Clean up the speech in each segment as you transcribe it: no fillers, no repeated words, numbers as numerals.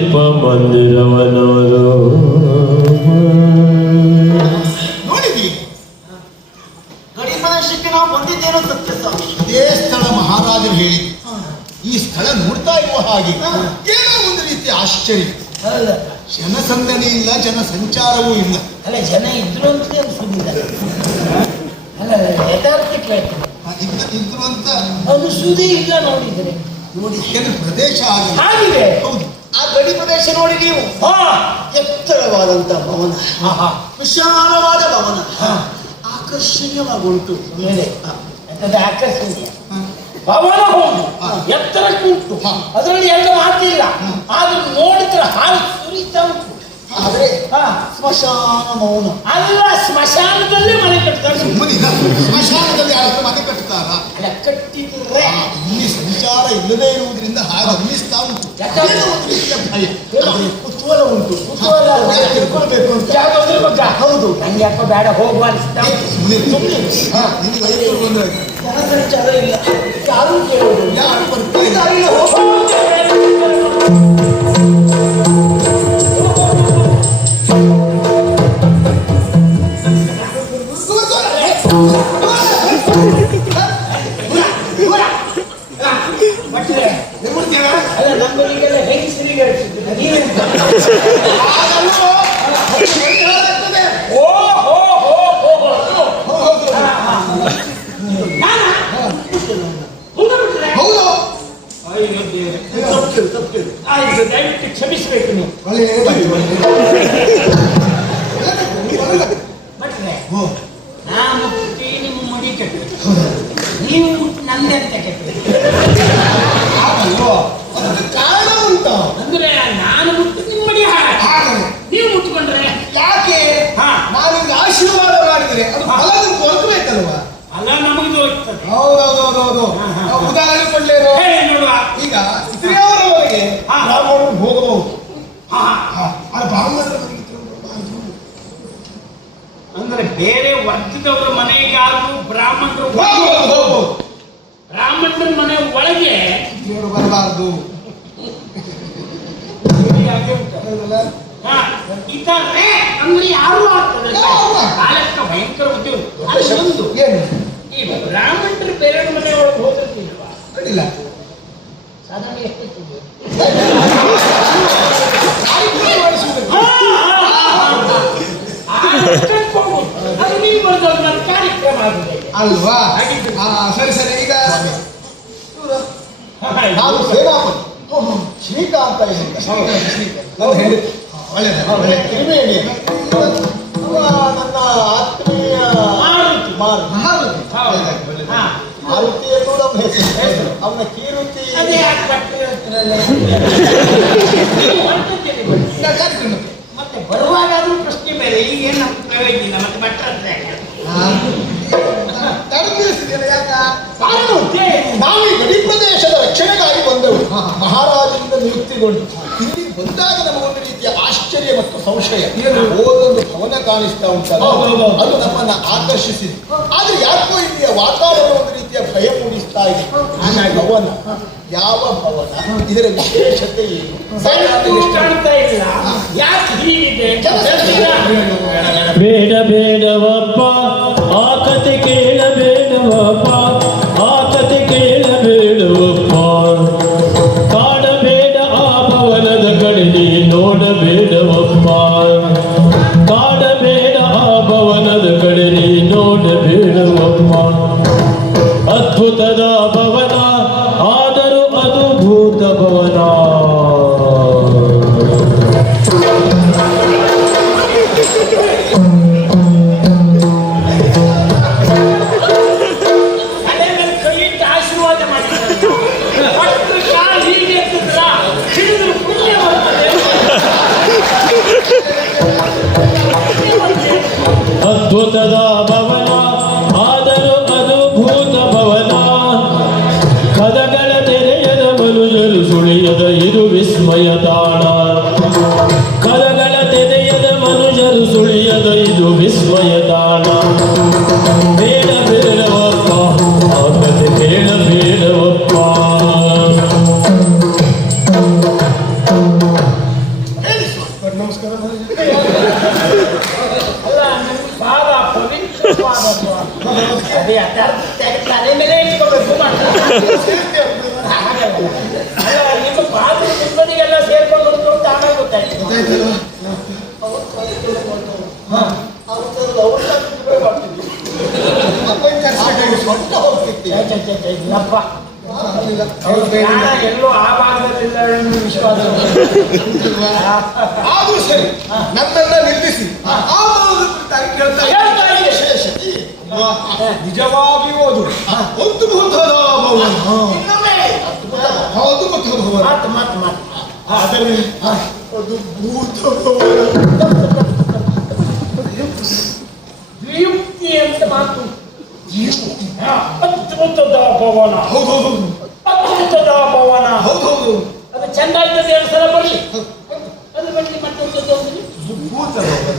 ಶಿಲ್ಪ ಮಂದಿರವನವರು. ನೋಡಿದ್ವಿ ಗಡಿ ಪ್ರದೇಶಕ್ಕೆ ನಾವು ಬಂದಿದ್ದೇನೋ ಸತ್ಯ ಸ್ವಾಮಿ. ಇದೇ ಸ್ಥಳ ಮಹಾರಾಜರು ಹೇಳಿ ಈ ಸ್ಥಳ ನೋಡ್ತಾ ಇರುವ ಹಾಗೆ ಏನೋ ಒಂದು ರೀತಿಯ ಆಶ್ಚರ್ಯ. ಅಲ್ಲ ಜನಸಂದಣಿ ಇಲ್ಲ, ಜನಸಂಚಾರವೂ ಇಲ್ಲ. ಅಲ್ಲ ಜನ ಇದ್ರು ಅಂತ ಅನ್ಸುದಿಲ್ಲ. ಅಲ್ಲ ಯಥಾರ್ಥಕ್ಕೆ ಹೇಳ್ತೀನಿ, ಇದ್ರು ಅಂತ ಅನಿಸುವುದೇ ಇಲ್ಲ. ನೋಡಿದರೆ ನೋಡಿ ಏನು ಪ್ರದೇಶ ಆಗಿದೆ. ಹೌದು, ಆ ಗಡಿ ಪ್ರದೇಶ ನೋಡಿ ನೀವು. ಎತ್ತರವಾದಂತ ಭವನ, ವಿಶಾಲವಾದ ಭವನ, ಆಕರ್ಷಣೀಯವಾಗುಂಟು. ಮೇಲೆ ಆಕರ್ಷಣೀಯ ಭವನ ಹೌದು, ಎತ್ತರಕ್ಕುಂಟು, ಅದರಲ್ಲಿ ಎಲ್ಲ ಮಾತಿಲ್ಲ. ಆದ್ರೂ ನೋಡಿದ್ರೆ ಹಾಲು ಸುರಿತಾ ಉಂಟು. ಆದ್ರೆ ಸ್ಮಶಾನ ಮೌನ ಅಲ್ಲ, ಸ್ಮಶಾನದಲ್ಲೇ ಮನೆ ಕಟ್ತಾರೆ. ಸ್ಮಶಾನದಲ್ಲಿ ಯಾರು ಮನೆ ಕಟ್ತಾರ? ಅಲ್ಲ ಕಟ್ಟಿದ್ರೆ ಇಲ್ಲಿ ಸಂಚಾರ ಇಲ್ಲದೆ ಇರುವುದರಿಂದ ಹಾಗೆ ಅನ್ನಿಸ್ತಾ ಉಂಟು. ಏನೋ ಒಂದು ರೀತಿಯ ಭಯ, ಕುತೂಹಲ ಉಂಟು. ಕುತೂಹಲ ತಿಳ್ಕೊಳ್ಬೇಕು ಅಂತ ಯಾವ್ದಾದ್ರ ಬಗ್ಗೆ. ಹೌದು, ನಂಗೆ ಯಾಕೋ ಬೇಡ ಹೋಗುವ ಅನಿಸ್ತಾ. ಜನಸಂಚಾರ ಇಲ್ಲ, ಯಾರು ಕೇಳೋದು, ಯಾರು ಬರ್ತಾರೆ. ಅಲ್ಲ ನಮ್ಮಲ್ಲಿಗೆಲ್ಲ ಹೆಂಗಸರಿಗೆ ದಯವಿಟ್ಟು ಕ್ಷಮಿಸಬೇಕು ನೀವು. ಬಟ್ರೆ ನಾನು ಮುಟ್ಟಿ ನಿಮ್ಮ ಮಡಿ ಕಟ್ಟಿ, ನೀವು ಮುಟ್ಟು ನಂದೆ ಅಂತ ಕಟ್ಟಿ. ಅದಕ್ಕೆ ಕಾರಣ ಉಂಟ. ಅಂದ್ರೆ ನಾನು ಮುಟ್ಟು ನಿಮ್ಮ ಮಡಿ ಹಾಗೆ ನೀವು ಮುಟ್ಕೊಂಡ್ರೆ ಯಾಕೆ? ನಾನಿಂದ ಆಶೀರ್ವಾದ ಮಾಡಿದ್ರೆ ಅದು ಫಲ ಕೊರಕಬೇಕಲ್ವಾ? ಅಲ್ಲ ನಮಗೆ ತೋರಿಸ್ತದೆ. ಹೌದೌದೌದೌದು. ಉದಾಹರಣೆ ಕೊಡ್ಲೇರೋ ನೋಡುವ. ಈಗ ಸ್ತ್ರೀಯವರವರೆಗೆ ಬ್ರಾಹ್ಮಣರು ಹೋಗಬಹುದು. ಬ್ರಾಹ್ಮಣರ ಮನೆಗೆ ಅಂದ್ರೆ ಬೇರೆ ವರ್ಗದವರ ಮನೆಗೆ ಆದ್ರೂ ಬ್ರಾಹ್ಮಣರು ಬ್ರಾಹ್ಮಣರ ಮನೆ ಒಳಗೆ ದೇವರು ಬರಬಾರದು. ಇದ್ದಾರೆ ಅಂದ್ರೆ ಯಾರು ಆಗ್ತದೆ ಕಾಲಕ್ಕ ಭಯಂಕರ ಉದ್ಯೋಗ. ಒಂದು ಏನು ಈ ಬ್ರಾಹ್ಮಣರು ಬೇರೆ ಮನೆ ಒಳಗೆ ಹೋಗಿರ್ತಿಲ್ವಾ? ಅಡ್ಡಿಲ್ಲ. ಸಾಧಾರಣ ಎಷ್ಟಿರ್ತದೆ? ಅದು ನೀವು ಬರೆದವ್ರು ನನ್ನ ಕಾರ್ಯಕ್ರಮ ಆಗಿದೆ ಅಲ್ವಾ? ಸರಿ ಸರಿ. ಈಗ ನಾನು ಸೇನಾಪತಿ ಶ್ರೀಕಾಂತ ನನ್ನ ಆತ್ಮೀಯ ಮಾರುತಿ ಎನ್ನುವುದು ಅವನ ಹೆಸರು. ಅವನ ಕೀರುತಿ ಮತ್ತೆ ಬರುವಾಗ ಅದು ಪ್ರಶ್ನೆ ಬೇರೆ. ಈಗ ಏನು ನಮ್ಮ ಪ್ರಯೋಜನ ಮತ್ತೆ ಭಟ್ರ ನಾವು ಈ ಗಡಿ ಪ್ರದೇಶದ ರಕ್ಷಣೆಗಾಗಿ ಬಂದೆವು. ಮಹಾರಾಜರಿಂದ ನಿಯುಕ್ತಿಗೊಂಡು ಇಲ್ಲಿ ಬಂದಾಗ ನಮಗೊಂದು ರೀತಿಯ ಆಶ್ಚರ್ಯ ಮತ್ತು ಸಂಶಯ. ಓದೊಂದು ಭವನ ಕಾಣಿಸ್ತಾ ಉಂಟಲ್ಲ, ಅದು ನಮ್ಮನ್ನ ಆಕರ್ಷಿಸಿದೆ. ಆದ್ರೆ ಯಾಕೋ ಇಲ್ಲಿಯ ವಾತಾವರಣ ಒಂದು ರೀತಿಯ ಭಯ ಮೂಡಿಸ್ತಾ ಇದೆ. ಭವನ ಯಾವ ಭವನ? ಇದರ ವಿಶೇಷತೆ ಏನು? ಕಾಣ್ತಾ ಇಲ್ಲ. ಯಾಕೆ ಹೀಗಿದೆ? ಬೇಡ ಬೇಡವಪ್ಪ ಆ ಕತೆ ಕೇಳಬೇಡವಪ್ಪ, ಆ ಕತೆ ಕೇಳಬೇಡವಪ್ಪ. ಕಾಡಬೇಡ ಆ ಭವನದ ಕಡೆ ನೀ ನೋಡಬೇಡವಪ್ಪ, ಕಾಡಬೇಡ ಆ ಭವನದ ಕಡೆ ನೀ ನೋಡಬೇಡವಪ್ಪ. ಅದ್ಭುತದ ಭವನ ಆದರೂ ಅದು ಭೂತ ಭವನ. ಆಶೀರ್ವಾದ ಮಾಡ್ತಾರೆ. ಹೀಗೆ ಪುಣ್ಯ ಬರ್ತದೆ. ಅದ್ಭುತದ ಭವನ ಆದರೂ ಅದು ಭೂತ ಭವನ. ಕದಗಳ ತೆರೆಯದ ಮನುಜರು ಸುಳಿಯದ ಇದು ವಿಸ್ಮಯ ತಾಣ. ಕದಗಳ ತೆರೆಯದ ಮನುಜರು ಸುಳಿಯದ ಇದು ವಿಸ್ಮಯ ತಾಣ. ಬೇಡ ಬೇಡವಪ್ಪ ಆ ಕತೆ ಬೇಡ ಬೇಡವಪ್ಪ. ಅಲ್ಲ ನಮ್ಗೆ ಬಹಳ ಪವಿತ್ರವಾದದ್ದು ಅದೇ ತಲೆ ಮೇಲೆ ಇಟ್ಕೋಬೇಕು ಅಲ್ಲ ನಿಮ್ಮ ಬಾಬು ಕುಂಬನಿಗೆಲ್ಲ ಸೇರ್ಕೊಂಡು ಅಂತ ಆಮೇಲೆ ಗೊತ್ತಾಯ್ತು. ಇಲ್ಲಪ್ಪ ಎಲ್ಲೋ ಆ ಭಾಗದಲ್ಲಿಲ್ಲ ವಿಶ್ವಾಸ. ಆದ್ರೂ ಸರಿ ನನ್ನನ್ನ ನಿಲ್ಲಿಸಿ ನಿಜವಾಗಿಯೂ ಅದು ಅದ್ಭುತದ ಭವನ. ಅದ್ಭುತ ಭವನ ಅದರಲ್ಲಿ ಅದು ಭೂತ ಭವನ. ಯುಕ್ತಿ ಅಂತ ಮಾತು. ಅದ್ಭುತದ ಭವನ. ಹೌದೌದು ಅದ್ಭುತದ ಭವನ. ಹೌದೌದು ಅದು ಚಂದ ಇದ್ದದ್ದು 2 ಸಲ ಬರಲಿ. ಅದು ಬರಲಿ ಮತ್ತೊಂದು ಭೂತ ಭವನ.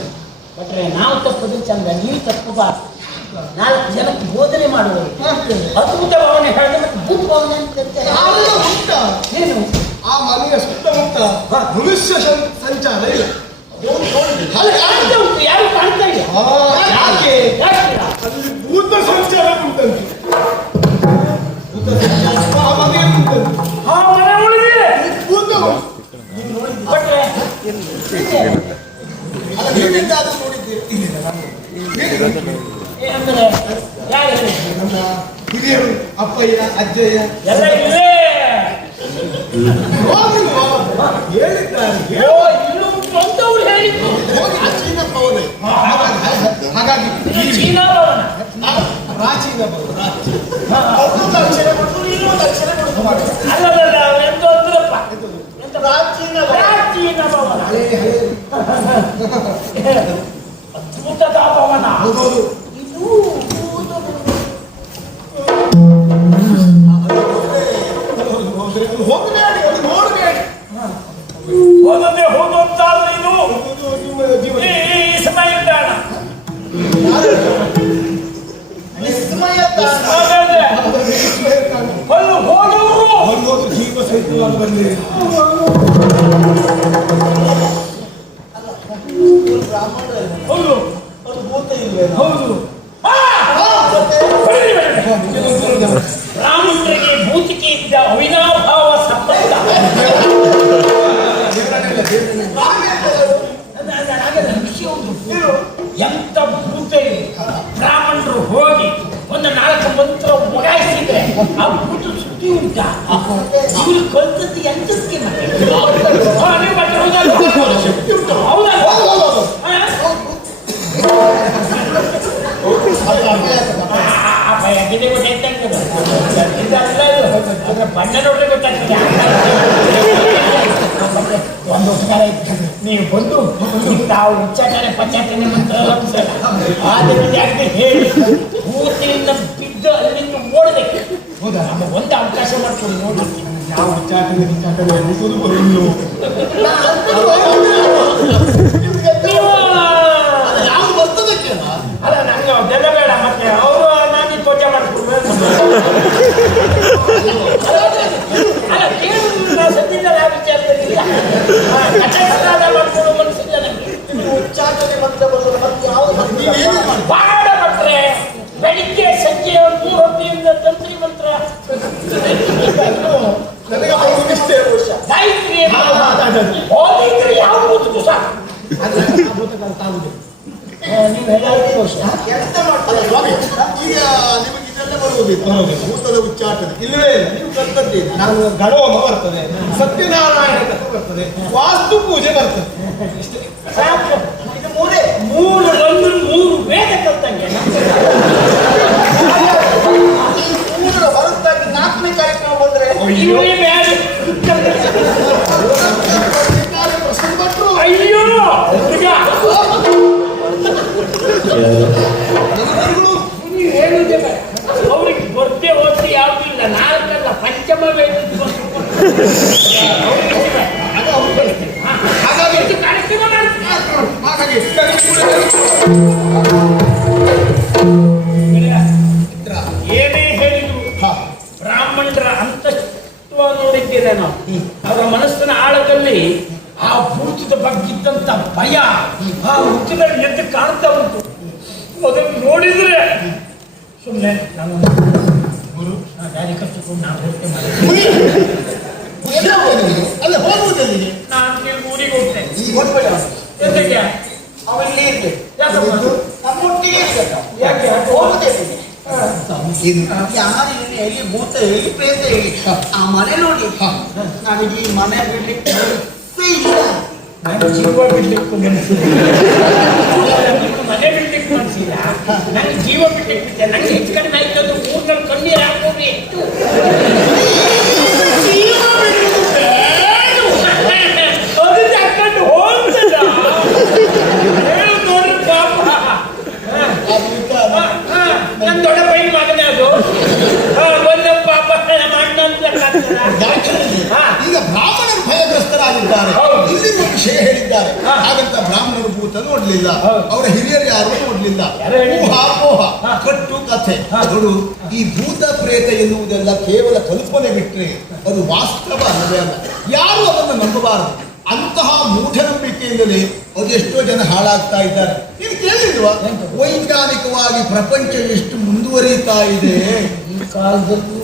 ಬಟ್ರೆ ನಾವು ತಪ್ಪದು ಚಂದ, ನೀವು ತಪ್ಪಬಾರ್ದು. 4 ಜನಕ್ಕೆ ಬೋಧನೆ ಮಾಡುವುದು. ಅದ್ಭುತ ಭವನ ಹೇಳಿದ್ರೆ ಮತ್ತೆ ಭೂತ ಭವನ ಅಂತ ಏನು? ಆ ಮನೆಯ ಸುತ್ತಮುತ್ತ ಮನುಷ್ಯ ಸಂಚಾರ ಇಲ್ಲ. ಅಲ್ಲಿ ಕಾಣ್ತಾ ಉಂಟು, ಯಾರು ಕಾಣ್ತಾ ಇಲ್ಲ. ಯಾಕೆ ಯಾಕೆ? ಅಲ್ಲಿ ಭೂತ ಸಂಚಾರ ಉಂಟಂತೆ. ಭೂತ ಸಂಚಾರ ಆ ಮನೆಯ ಉಂಟಂತೆ. ಆ ಮನೆ ಉಳಿದಿದೆ. ಭೂತ ಬಟ್ರೆ ನೀವೆಂದಾದ್ರೂ ನೋಡಿದ್ದೀರಿ? ಅಂದ್ರೆ ಯಾರು ನಮ್ಮ ಹಿರಿಯರು ಅಪ್ಪಯ್ಯ ಅಜ್ಜಯ್ಯ ಎಲ್ಲ ಇಲ್ಲೇ ಹೇಳಿದ್ದಾರೆ. ಇನ್ನು ಬಂದವ್ರು ಹೇಳಿದ್ರು. ಪ್ರಾಚೀನ ಭವನ. ಹಾಗಾಗಿ ಚೀನಾ ಭವನ. ಪ್ರಾಚೀನ ಭವನ. ಒಂದು ಅಕ್ಷರ ಕೊಟ್ಟು ಇನ್ನೊಂದು ಅಕ್ಷರ ಕೊಟ್ಟು ಅಲ್ಲದಲ್ಲ ಎಂತ ಅಂದ್ರಪ್ಪ, ಪ್ರಾಚೀನ ಪ್ರಾಚೀನ ಭವನ. ಅದ್ಭುತದ ಭವನ. ಹೌದೌದು. ಇದು ಹೋಗಬೇಡಿ, ಅದು ನೋಡಬೇಡಿ. ಹೋದದೆ ಹೋದಂತಾದ್ರೆ ಇದು ನಿಮ್ಮ ಜೀವನ ಈ ಸಮಯ ಕಾರಣ ವಿಸ್ಮಯ ಹೊಲ್ಲು ಹೋದವರು ಒಂದು ಜೀವ ಸಹಿತವಾಗಿ ಬಂದಿದೆ. ಹೊಲ್ಲು ಅದು ಭೂತ ಇಲ್ವೇ? ಹೌದು. ರಾಮಚಂದ್ರನಿಗೆ ಭೂತಿಕೆ ಇದ್ದ ಅವಿನಾಭಾವ ಸಂಬಂಧ. ಎಂತ ಭೂತ ಬ್ರಾಹ್ಮಣರು ಹೋಗಿ ಒಂದು 4 ಮಂತ್ರ ಒಗಾಯಿಸಿದ್ರೆ ಆ ಭೂತ ಸುದ್ದಿ ಉಂಟಾ? ಇವ್ರು ಕಲ್ತದ್ದು ಎಂತಕ್ಕೆ ಮತ್ತೆ? ನೀವು ಮತ್ತೆ ಹೌದಾ? ಗಿದೆ ಗೊತ್ತಾಯ್ತಂತದ ಬಣ್ಣ ನೋಡ್ರೆ ಗೊತ್ತಾಗ್ತದೆ. ಒಂದು ವರ್ಷ ನೀವು ಬಂದು ತಾವು ಉಚ್ಚಾಟನೆ ಪಚ್ಚಾಟನೆ ಆದರೆ ಹೇಳಿ ಭೂತಿಯಿಂದ ಬಿದ್ದು ಅಲ್ಲಿಂದ ಓಡಬೇಕು. ಹೌದಾ? ನಮಗೆ ಒಂದು ಅವಕಾಶ ಮಾಡ್ಕೊಂಡು ನೋಡಿ. ಯಾವ ಉಚ್ಚಾಟನೆ ವಿಚಾಟನೆ ಎನ್ನುವುದು ಬರುವುದು ಯಾವುದು ಬರ್ತದಕ್ಕೆ ಅಲ್ಲ ನಂಗೆ ಅದೆಲ್ಲ ಬೇಡ. ಮತ್ತೆ ಅವರು ನಾನು ತ್ವಚ ಮಾಡ್ಕೊಡ್ಬೇಕು. ಅಲ್ಲ ಕೇಳು, ಸದ್ಯದ ವಿಚಾರದಲ್ಲಿ ಮಾಡ್ಕೊಳ್ಳೋ ಮನಸ್ಸಿಲ್ಲ ನನಗೆ. ಉಚ್ಚಾಟನೆ ಮತ್ತೆ ಬರೋದು ಮತ್ತೆ ಯಾವುದು ಬಾಡ ಬಿಟ್ರೆ ಬೆಳಿಗ್ಗೆ ಸಂಜೆ 3 ಹೊತ್ತಿನಿಂದ ತಂತ್ರಿ ಮಂತ್ರ ನನಗೆ ಬರುವುದು ಇಷ್ಟೇ ವರ್ಷ. ಗಾಯತ್ರಿ ಓದಿದ್ರೆ ಯಾವುದು ಸಹ ನೀವು ಹೇಳಾಯ್ತು ವರ್ಷ ಎಂತ ಮಾಡ್ತಾರೆ ಸ್ವಾಮಿ? ಈಗ ನಿಮಗೆ ಇದೆಲ್ಲ ಬರುವುದಿಲ್ಲ. ಭೂತದ ಉಚ್ಚಾಟನೆ ಇಲ್ಲವೇ ಇಲ್ಲ. ನೀವು ಕಲ್ತದ್ದೇ. ನಾನು ಗಣೋಮ ಬರ್ತದೆ, ಸತ್ಯನಾರಾಯಣ ಕಥೆ ಬರ್ತದೆ, ವಾಸ್ತು ಪೂಜೆ ಬರ್ತದೆ. ಸಾಕು. ಇದು ಮೂರೇ. 3 ವೇದ ಕಲ್ತಂಗೆ. 3 ಹೊರತಾಗಿ 4ನೇ ಕಾರ್ಯಕ್ರಮ ಬಂದ್ರೆ ಇವರೇ ಬೇಡ. ಅಯ್ಯೋ ನೀವು ಹೇಳುವುದೇ ಬೇಡ. ಅವ್ರಿಗೆ ಗೊತ್ತೇ ಹೋದ್ರೆ ಯಾವುದೂ ಇಲ್ಲ. 4 ಅಲ್ಲ, ಪಂಚಮ ವೇದ ಹಾಗಾಗಿ ಕಾರ್ಯಕ್ರಮ ಹಾಗಾಗಿ ಏನೇ ಹೇಳಿದ್ರು ಬ್ರಾಹ್ಮಣರ ಅಂತಸ್ತ್ವ ನೋಡಿದ್ದೇನೆ ನಾವು. ಅವರ ಮನಸ್ಸಿನ ಆಳದಲ್ಲಿ ಆ ಭೂತದ ಬಗ್ಗಿದ್ದಂತ ಭಯ ಆ ಮುಖದಲ್ಲಿ ಎದ್ದು ಕಾಣ್ತಾ ಉಂಟು. ಅದನ್ನು ನೋಡಿದ್ರೆ ಸುಮ್ಮನೆ ನಾವು ಗುರು ದಾರಿ ಕಟ್ಟಿಕೊಂಡು ನಾವು ಹೋಗ್ತೇ ಮಾಡಿ ಅಲ್ಲ ಹೋಗುವುದಲ್ಲಿ ನಾನು ಊರಿಗೆ ಹೋಗ್ತೇನೆ. ಈಗ ಹೊರಬೇಡ ಎಂತಕ್ಕೆ ಅವರಲ್ಲಿ ಇರ್ಬೇಕು. ಯಾಕಪ್ಪ? ನಮ್ಮೊಟ್ಟಿಗೆ ಇರ್ಬೇಕು. ಯಾಕೆ ಹೋಗುದೇ ಇದು ಯಾರು ಎಲ್ಲಿ ಭೂತ ಎಲ್ಲಿ ಪ್ರೇತ ಹೇಳಿ ಆ ಮನೆ ನೋಡಿ ನನಗೆ ಈ ಮನೆ ಬಿಡ್ಲಿಕ್ಕೆ ಮನಸ್ಸೇ ಇಲ್ಲ. ನಾನು ಜೀವ ಬಿಡ್ಲಿಕ್ಕೆ ಮನಸ್ಸಿಲ್ಲ, ಮನೆ ಬಿಡ್ಲಿಕ್ಕೆ ಮನಸ್ಸಿಲ್ಲ, ನನಗೆ ಜೀವ ಬಿಡ್ಲಿಕ್ಕೆ ಬಿಟ್ಟೆ. ನಂಗೆ ಹೆಚ್ಚು ಕಡಿಮೆ ಆಯ್ತದ್ದು ಊರಿನಲ್ಲಿ ಕಣ್ಣೀರು ಹಾಕೋದು ಎಷ್ಟು ಜೀವ ಬಿಡುವುದು ಬೇಡ. ಅದು ತಕೊಂಡು ಹೋಗ್ತದ ಹೇಳು ನೋಡ್ರಿ ಪಾಪ. ನನ್ನ ದೊಡ್ಡ ಬೈ ಮಗನೇ ಅದು ಒಂದ ಪಾಪ ಮಾಡಂತ ಈಗ ಬ್ರಾಹ್ಮಣರು ಭಯಗ್ರಸ್ತರಾಗಿದ್ದಾರೆ. ಇಲ್ಲಿ ಒಂದು ವಿಷಯ ಹೇಳಿದ್ದಾರೆ. ಹಾಗಂತ ಬ್ರಾಹ್ಮಣರು ಭೂತ ನೋಡ್ಲಿಲ್ಲ, ಅವರ ಹಿರಿಯರು ಯಾರು ನೋಡ್ಲಿಲ್ಲ. ಊಹಾಪೋಹ, ಕಟ್ಟು ಕಥೆ. ನೋಡು, ಈ ಭೂತ ಪ್ರೇತ ಎನ್ನುವುದೆಲ್ಲ ಕೇವಲ ಕಲ್ಪನೆ ಬಿಟ್ರೆ ಅದು ವಾಸ್ತವ ಅಲ್ಲವೇ ಅಲ್ಲ. ಯಾರು ಅದನ್ನು ನಂಬಬಾರದು. ಅಂತಹ ಮೂಢನಂಬಿಕೆಯಿಂದಲೇ ಅದೆಷ್ಟೋ ಜನ ಹಾಳಾಗ್ತಾ ಇದ್ದಾರೆ. ನೀವು ಕೇಳಿಲ್ವಾ ವೈಜ್ಞಾನಿಕವಾಗಿ ಪ್ರಪಂಚ ಎಷ್ಟು ಮುಂದುವರಿತಾ ಇದೆ. ಈ ಕಾಲದಲ್ಲೂ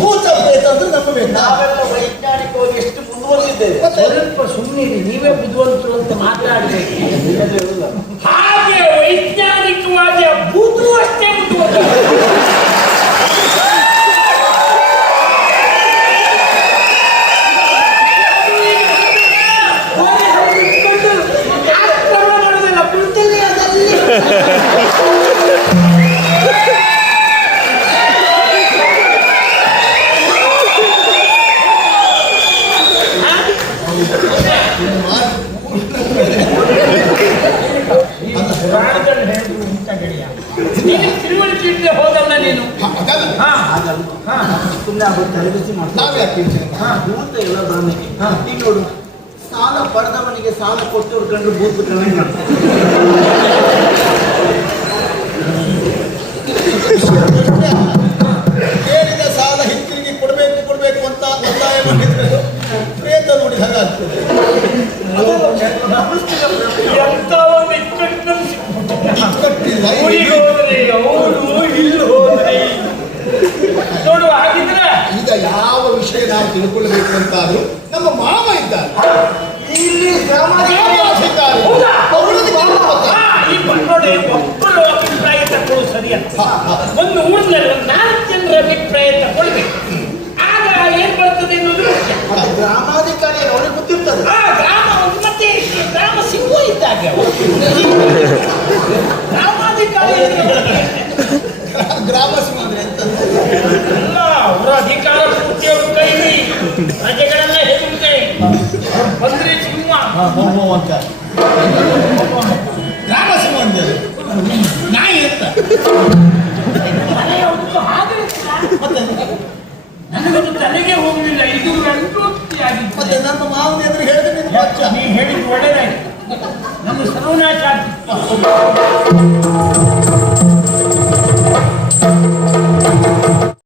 ಭೂತ ಪ್ರೇತ ಅಂದ್ರೆ ನಂಬಬೇಕು. ನಾವೆಲ್ಲ ವೈಜ್ಞಾನಿಕವಾಗಿ ಎಷ್ಟು ಮುಂದುವರೆದಿದ್ದೇವೆ. ಸ್ವಲ್ಪ ಸುಮ್ಮನೆ ನೀವೇ ಬುದ್ಧಿವಂತರು ಅಂತ ಮಾತಾಡಬೇಕು. ಹಾಗೆ ವೈಜ್ಞಾನಿಕವಾಗಿ ಬುದ್ಧು ಅಷ್ಟೇ ಮುಂದುವರೆದ. ಪುರಾಣದಲ್ಲಿ ಹೇಳಿದ್ರು ಇಂಥ ಗೆಳೆಯ ನೀನು ತಿಳುವಳಿಕೆ ಇಟ್ಟರೆ ಹೋದಲ್ಲ ನೀನು. ಸುಮ್ಮನೆ ಆಗೋದು ತಲೆಬಿಸಿ ನಾವ್ ಮಾಡ್ತಾರೆ. ಯಾಕೆ ಹೇಳ್ತೇವೆ? ಭೂತ ಎಲ್ಲ ಭ್ರಮೆಗೆ. ಈಗ ನೋಡು, ಸಾಲ ಪಡೆದವನಿಗೆ ಸಾಲ ಕೊಟ್ಟವ್ರು ಕಂಡ್ರೆ ಭೂತ ಕಡಿಮೆ ಮಾಡ್ತಾರೆ. ಕೇಳಿದ ಸಾಲ ಹಿಂತಿರುಗಿ ಕೊಡ್ಬೇಕು ಅಂತ ಒತ್ತಾಯ ಮಾಡಿದ್ರೆ ಪ್ರೇತ ನೋಡಿ ಹಾಗಾಗ್ತದೆ. ಎಂತ ಒಂದು ಇಕ್ಕಟ್ಟಿನಲ್ಲಿ ಇಕ್ಕಟ್ಟಿಲ್ಲ. ಊರಿಗೆ ಹೋದ್ರಿ ಅವರು ಇಲ್ಲಿ ಹೋದ್ರಿ ನೋಡು. ಹಾಗಿದ್ರೆ ಈಗ ಯಾವ ವಿಷಯ ನಾವು ತಿಳ್ಕೊಳ್ಬೇಕು ಅಂತಾದ್ರೂ ನಮ್ಮ ಮಾವ ಇದ್ದಾರೆ. ಇಲ್ಲಿ ಗ್ರಾಮಾಧಿಕಾರಿ. ಹೌದಾ? ಅವರಿಗೆ ಮಾವ ಗೊತ್ತಾ? ಈ ನೋಡಿ ಒಬ್ಬರು ಅಭಿಪ್ರಾಯ ತಗೊಳ್ಳೋದು ಸರಿ ಅಂತ. ಒಂದು ಊರಿನಲ್ಲಿ ಒಂದು 4 ಜನರ ಅಭಿಪ್ರಾಯ ತಗೊಳ್ಬೇಕು. ಆಗ ಏನ್ ಬರ್ತದೆ ಅನ್ನೋದು ಮುಖ್ಯ. ಗ್ರಾಮಾಧಿಕಾರಿ ಅವ್ರಿಗೆ ಗೊತ್ತಿರ್ತದೆ. ಗ್ರಾಮ ಮತ್ತೆ ಗ್ರಾಮ ಸಿಂಹ ಇದ್ದಾಗೆ ಗ್ರಾಮಾಧಿಕಾರಿ ಗ್ರಾಮ ಸಿಂಹ ಅಂದ್ರೆ ಎಂತ? ಎಲ್ಲ ಅವರ ಅಧಿಕಾರ ಪೂರ್ತಿ ಅವ್ರ ಕೈಲಿ, ಪ್ರಜೆಗಳೆಲ್ಲ ಹೆದರುತ್ತೆ. ಬಂದ್ರೆ ಸಿಂಹ ಅಂತ ಗ್ರಾಮ ಸಿಂಹ ಅಂದ್ರೆ ನಾಯಿ ಅಂತ. ಮನೆಯ ಉಂಟು ಹಾಗೆ ನನಗದು ತಲೆಗೆ ಹೋಗಲಿಲ್ಲ. ಇದು ರಂಗೋಕ್ತಿಯಾಗಿತ್ತು. ಮತ್ತೆ ನಮ್ಮ ಮಾವನ ಎದುರು ಹೇಳಿದ್ರೆ ನೀನು ಬಚ್ಚ. ನೀ ಹೇಳಿದ್ದು ಒಳ್ಳೆದಾಯ್ತು. ನಮ್ಮ ಸರ್ವನಾಶ ಆಗ್ತಿತ್ತು.